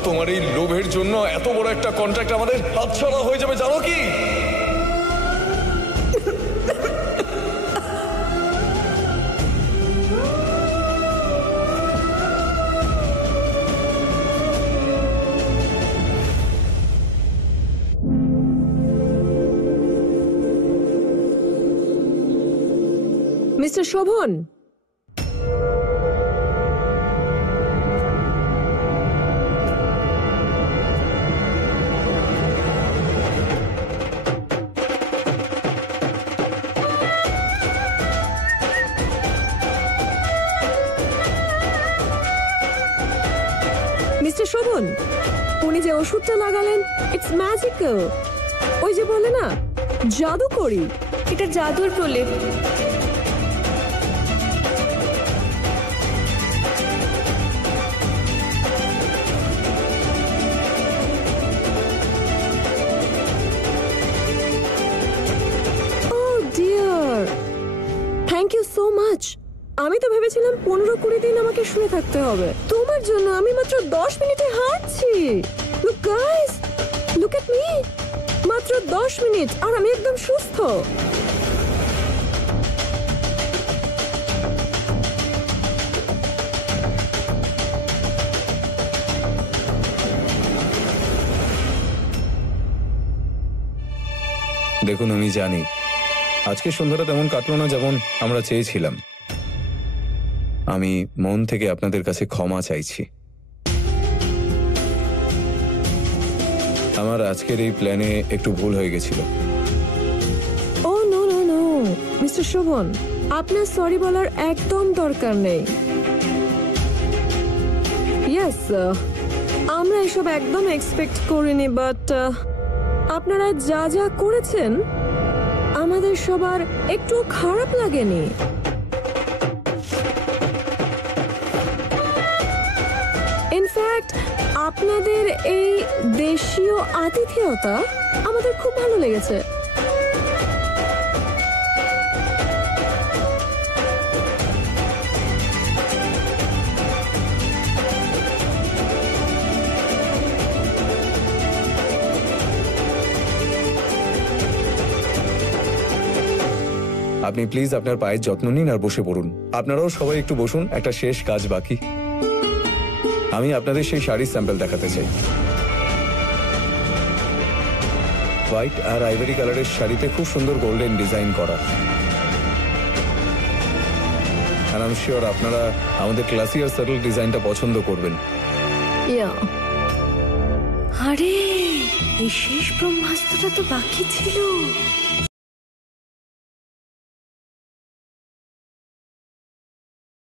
তোমার এই লোভের জন্য এত বড় একটা কন্ট্রাক্ট আমাদের হাতছাড়া হয়ে যাবে, জানো কি? মিস্টার শোভন, মিস্টার শোভন, উনি যে ওষুধটা লাগালেন, ইটস ম্যাজিক্যাল। ওই যে বলে না, জাদু করি। এটা জাদুর প্রলেপ। Oh dear, thank you so much. আমি তো ভেবেছিলাম 15-20 দিন আমাকে শুয়ে থাকতে হবে। তোমার জন্য আমি মাত্র 10 মিনিটে হাঁটছি। Look guys, look at me. মাত্র 10 মিনিট আর আমি একদম সুস্থ। দেখুন, আমি জানি আজকে সন্ধ্যাটা তেমন কাটলো না যেমন আমরা চেয়েছিলাম। আমি মন থেকে আপনাদের কাছে ক্ষমা চাইছি। আমার আজকের এই প্ল্যানে একটু ভুল হয়ে গেছিল। Oh no no no, mister Shobhan, আপনার সরি বলার একদম দরকার নেই। ইয়েস, আমরা এসব একদম এক্সপেক্ট করিনি, বাট আপনারা যা যা করেছেন আমাদের সবার একটু খারাপ লাগেনি। ইনফ্যাক্ট আপনাদের এই দেশীয় আতিথেয়তা আমাদের খুব ভালো লেগেছে। আপনি প্লিজ আপনার পায়ের যত্ন নিন আর বসে পড়ুন। আপনারাও সবাই একটু বসুন, একটা শেষ কাজ বাকি। আমি আপনাদের সেই শাড়ির স্যাম্পল দেখাতে চাই। হোয়াইট আর আইভরি কালারের শাড়িতে খুব সুন্দর গোল্ডেন ডিজাইন করা। আর আমি শিওর আপনারা আমাদের ক্লাসি আর সাটল ডিজাইনটা পছন্দ করবেন। আরে, এই শেষ ব্রহ্মাস্ত্রটা তো বাকি ছিল।